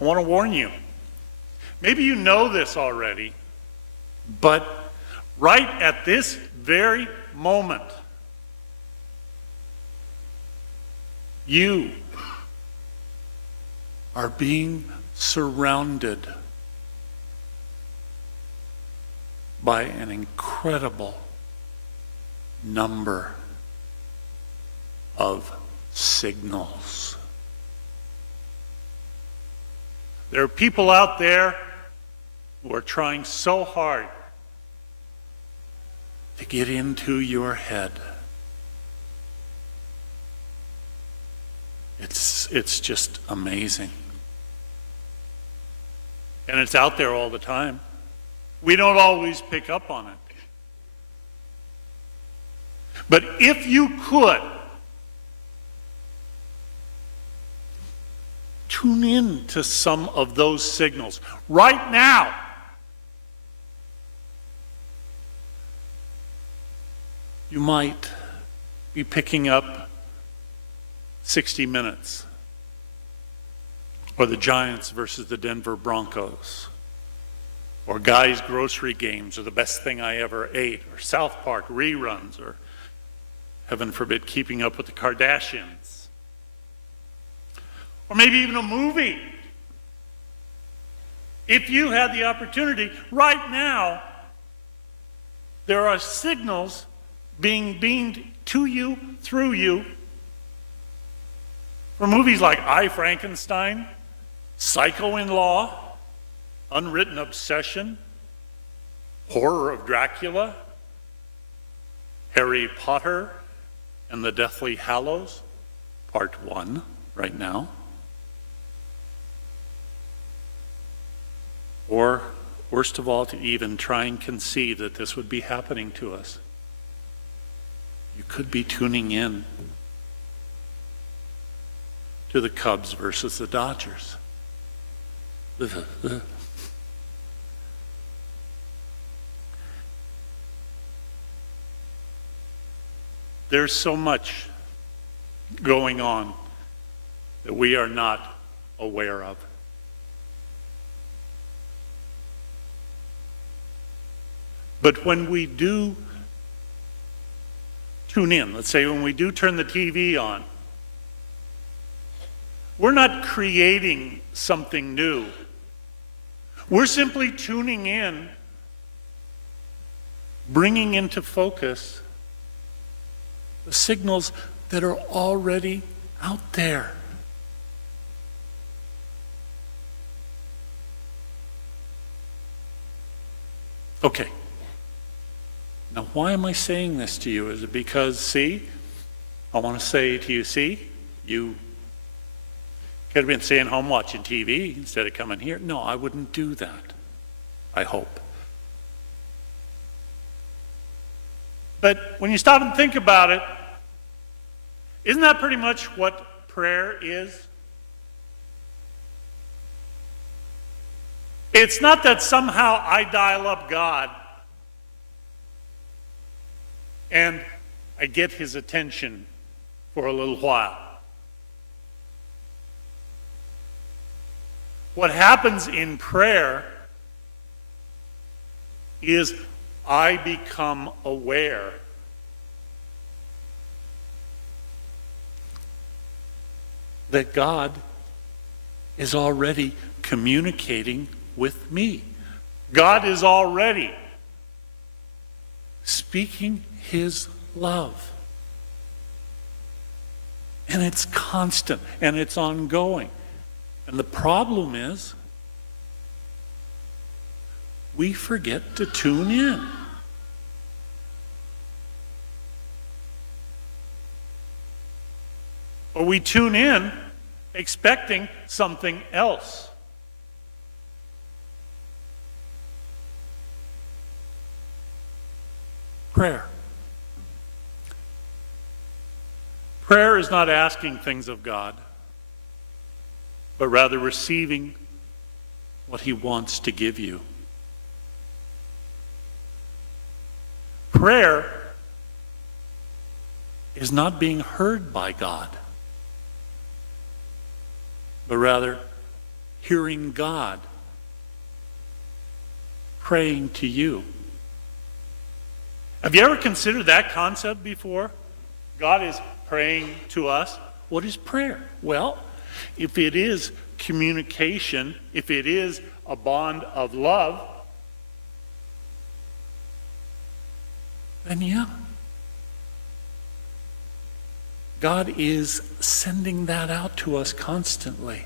I want to warn you. Maybe you know this already, but right at this very moment, you are being surrounded by an incredible number of signals. There are people out there who are trying so hard to get into your head. It's just amazing. And it's out there all the time. We don't always pick up on it. But if you could tune in to some of those signals right now, you might be picking up 60 Minutes, or the Giants versus the Denver Broncos, or Guy's Grocery Games, or The Best Thing I Ever Ate, or South Park reruns, or heaven forbid, Keeping Up with the Kardashians, or maybe even a movie. If you had the opportunity, right now, there are signals being beamed to you, through you, for movies like I, Frankenstein, Psycho-in-Law, Unwritten Obsession, Horror of Dracula, Harry Potter and the Deathly Hallows, Part 1, right now. Or, worst of all, to even try and conceive that this would be happening to us. You could be tuning in to the Cubs versus the Dodgers. There's so much going on that we are not aware of. But when we do tune in, let's say when we do turn the TV on, we're not creating something new. We're simply tuning in, bringing into focus the signals that are already out there. Okay. Now, why am I saying this to you? Is it because, see, I want to say to you, see, you could have been staying home watching TV instead of coming here. No, I wouldn't do that, I hope. But when you stop and think about it, isn't that pretty much what prayer is? It's not that somehow I dial up God and I get his attention for a little while. What happens in prayer is I become aware that God is already communicating with me. God is already speaking his love. And it's constant and it's ongoing. And the problem is, we forget to tune in. Or we tune in expecting something else. Prayer. Prayer is not asking things of God, but rather receiving what he wants to give you. Prayer is not being heard by God, but rather hearing God praying to you. Have you ever considered that concept before? God is praying to us. What is prayer? Well, if it is communication, if it is a bond of love, then yeah. God is sending that out to us constantly.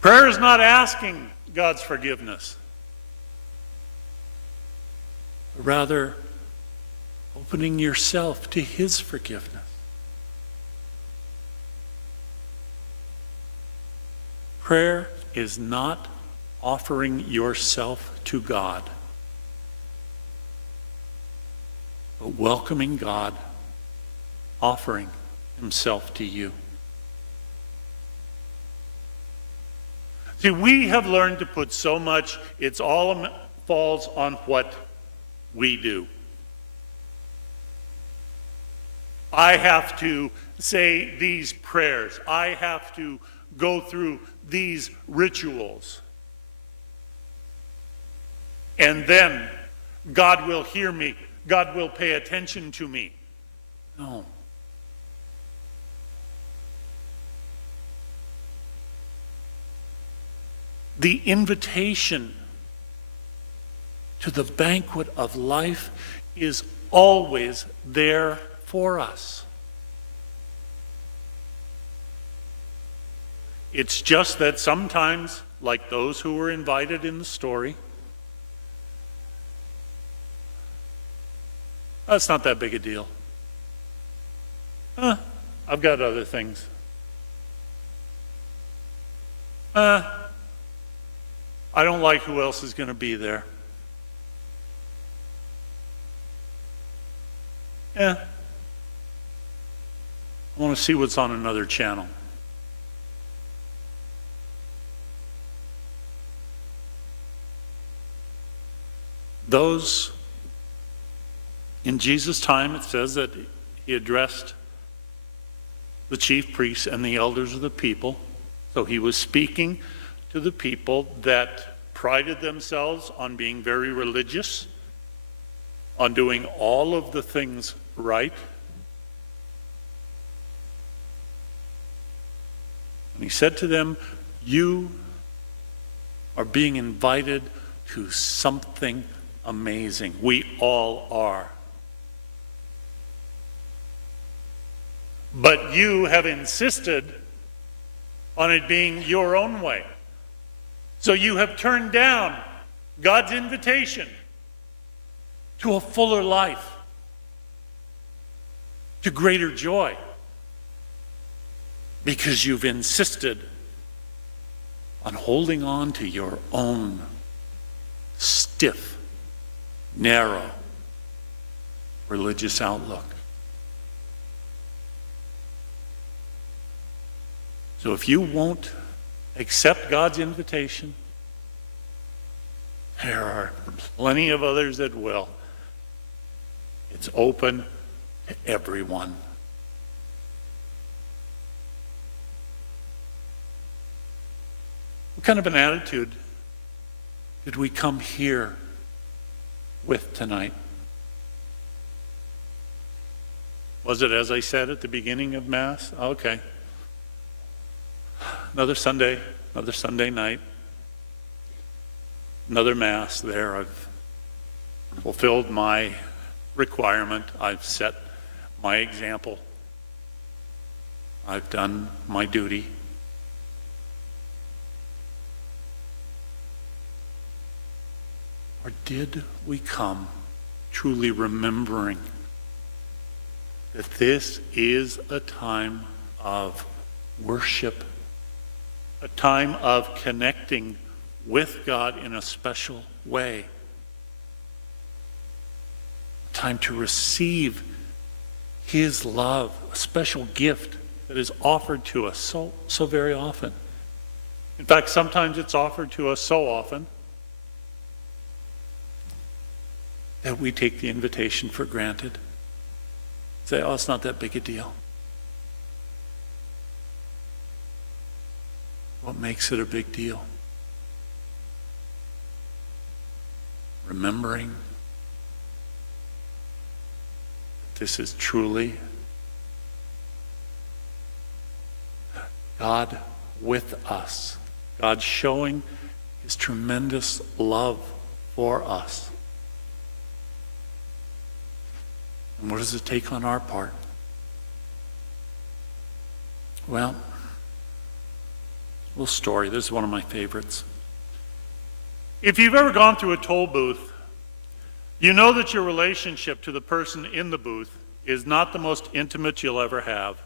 Prayer is not asking God's forgiveness. Rather, opening yourself to His forgiveness. Prayer is not offering yourself to God, but welcoming God, offering Himself to you. See, we have learned to put so much, it's all falls on what we do. I have to say these prayers. I have to go through these rituals. And then God will hear me. God will pay attention to me. No. The invitation to the banquet of life is always there for us. It's just that sometimes, like those who were invited in the story, that's not that big a deal. I've got other things. I don't like who else is going to be there. I want to see what's on another channel. Those, in Jesus' time, it says that He addressed the chief priests and the elders of the people. So He was speaking to the people that prided themselves on being very religious, on doing all of the things right. And He said to them, you are being invited to something amazing. We all are. But you have insisted on it being your own way. So you have turned down God's invitation to a fuller life, to greater joy, because you've insisted on holding on to your own stiff, narrow religious outlook. So if you won't accept God's invitation, there are plenty of others that will. It's open to everyone. What kind of an attitude did we come here with tonight? Was it, as I said at the beginning of Mass? Okay. Another Sunday night, another Mass there. I've fulfilled my requirement. I've set my example. I've done my duty. Or did we come truly remembering that this is a time of worship, a time of connecting with God in a special way, a time to receive His love, a special gift that is offered to us so very often. In fact, sometimes it's offered to us so often that we take the invitation for granted. Say, oh, it's not that big a deal. What makes it a big deal? Remembering that this is truly God with us. God showing his tremendous love for us. And what does it take on our part? Well, a little story. This is one of my favorites. If you've ever gone through a toll booth, you know that your relationship to the person in the booth is not the most intimate you'll ever have.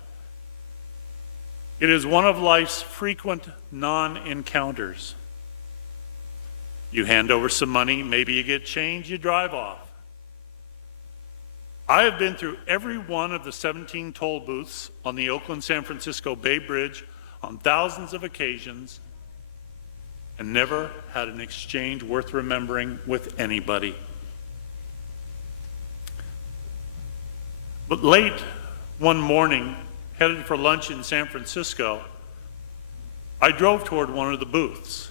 It is one of life's frequent non-encounters. You hand over some money, maybe you get change, you drive off. I have been through every one of the 17 toll booths on the Oakland-San Francisco Bay Bridge on thousands of occasions and never had an exchange worth remembering with anybody. But late one morning, headed for lunch in San Francisco, I drove toward one of the booths.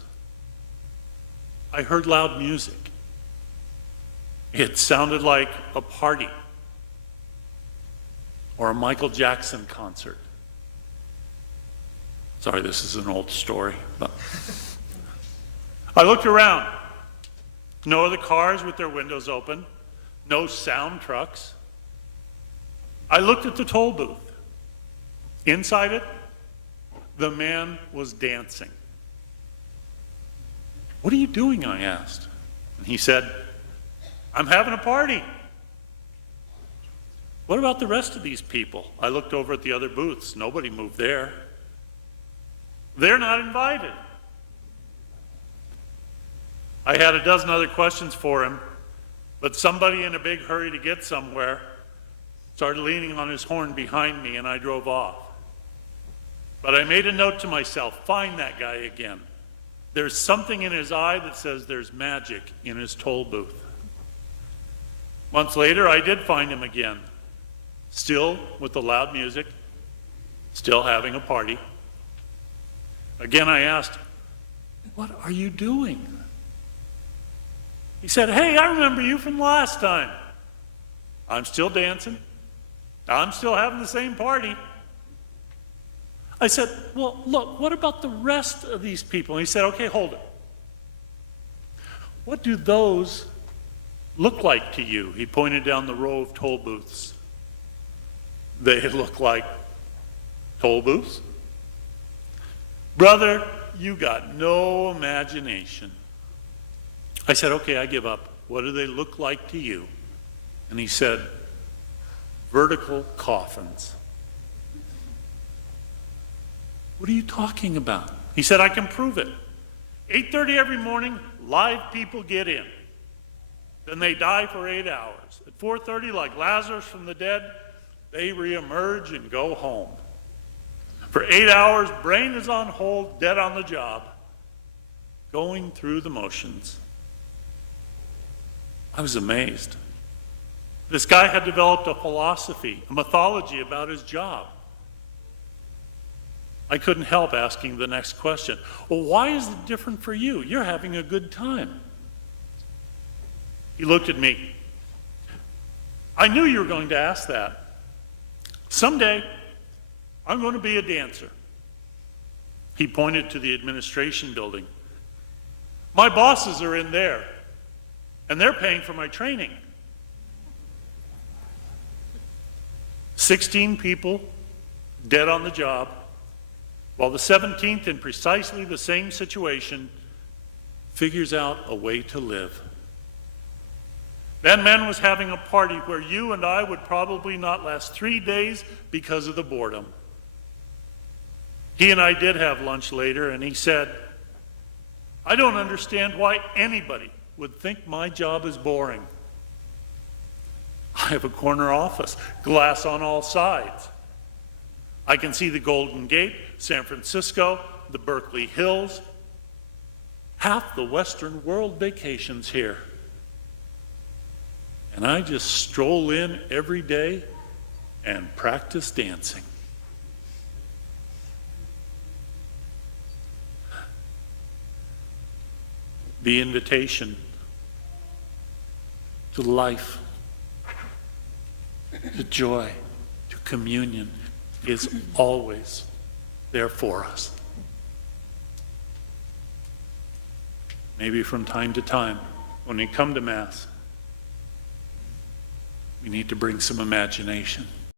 I heard loud music. It sounded like a party or a Michael Jackson concert. Sorry, this is an old story, but I looked around. No other cars with their windows open, no sound trucks. I looked at the toll booth. Inside it, the man was dancing. "What are you doing?" I asked. And he said, "I'm having a party." "What about the rest of these people?" I looked over at the other booths. Nobody moved there. "They're not invited." I had a dozen other questions for him, but somebody in a big hurry to get somewhere started leaning on his horn behind me, and I drove off. But I made a note to myself, find that guy again. There's something in his eye that says there's magic in his toll booth. Months later, I did find him again, still with the loud music, still having a party. Again, I asked, "What are you doing?" He said, "Hey, I remember you from last time." "I'm still dancing. I'm still having the same party." I said, "Well, look, what about the rest of these people?" And he said, "Okay, hold it. What do those look like to you?" He pointed down the row of toll booths. "They look like toll booths." "Brother, you got no imagination." I said, "Okay, I give up. What do they look like to you?" And he said, "Vertical coffins." "What are you talking about?" He said, "I can prove it. 8:30 every morning, live people get in. Then they die for 8 hours. At 4:30, like Lazarus from the dead, they reemerge and go home. For 8 hours, brain is on hold, dead on the job, going through the motions." I was amazed. This guy had developed a philosophy, a mythology about his job. I couldn't help asking the next question. "Well, why is it different for you? You're having a good time." He looked at me. "I knew you were going to ask that. Someday, I'm going to be a dancer." He pointed to the administration building. "My bosses are in there, and they're paying for my training." 16 people dead on the job, while the 17th, in precisely the same situation, figures out a way to live. That man was having a party where you and I would probably not last 3 days because of the boredom. He and I did have lunch later, and he said, "I don't understand why anybody would think my job is boring. I have a corner office, glass on all sides. I can see the Golden Gate, San Francisco, the Berkeley Hills. Half the Western world vacations here. And I just stroll in every day and practice dancing." The invitation to life, to joy, to communion is always there for us. Maybe from time to time, when we come to Mass, we need to bring some imagination.